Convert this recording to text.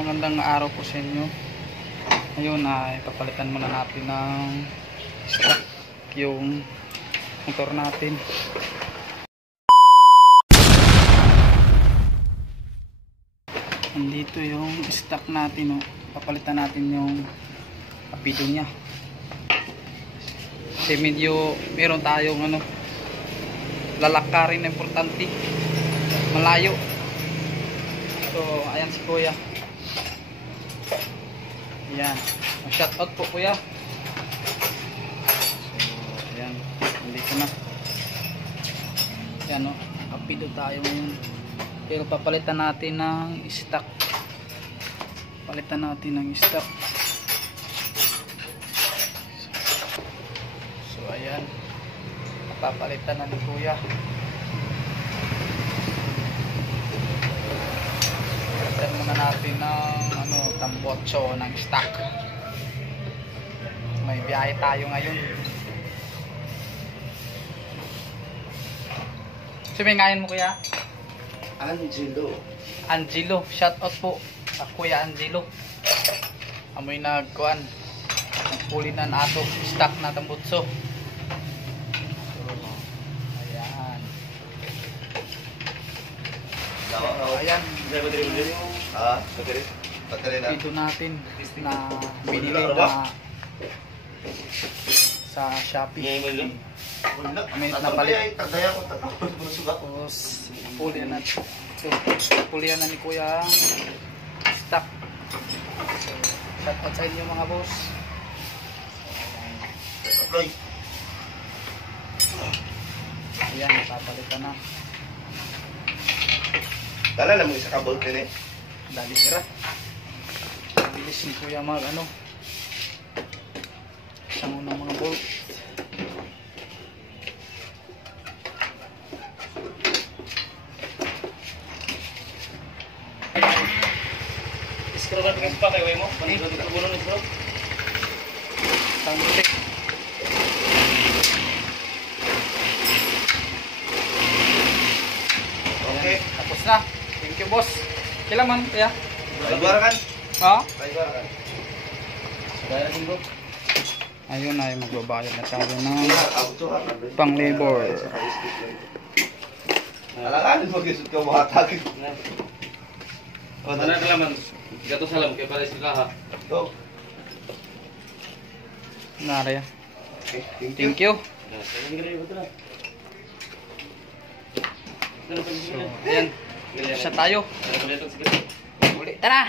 Magandang araw po sa inyo. Ngayon ay papalitan muna natin ng stock yung motor natin. Nandito yung stock natin, oh. Papalitan natin yung apido niya. Kasi medyo meron tayong lalakarin na importante, malayo. So ayan si kuya. Ayan, shout out po kuya. So ayan, nandito na. Ayan, apido tayo ngayon. Pero papalitan natin ng stock. Palitan natin ng stock. So ayan, papalitan na ni kuya. Palitan muna natin ng tambotso ng stock. May biyahe tayo ngayon. Sabihin mo kuya? Angelo, shout out po sa kuya Angelo. Amoy nagkuan, nagpuli na nato stock na tambutso. Ayan. Ayan. Ito natin na binili na sa Shopee. May napalit. Tapos pulian na. Pulian na ni kuya stock. Shout out sa inyo mga boss. Ayan, papalitan na. Dala na mo isa ka bolt din eh. Dali sira. Bilis ni kuya mag isang unang mga bolt. Screw ka tingin pa kayo mo? Paano ka buno ng screw? Tanggulik. Okay. Tapos na. Thank you boss. Kailan man kaya? Baybarakan. Ha? Baybarakan. Baybarakan bro. Ayun ay magbabayad na tayo ng pang labor. Alangan mo gisud ka mahatag. Mana kalaman gato salam kay pala sila ha. Go. Nara ya. Thank you. So, ayan. Siya tayo. Uli, tara!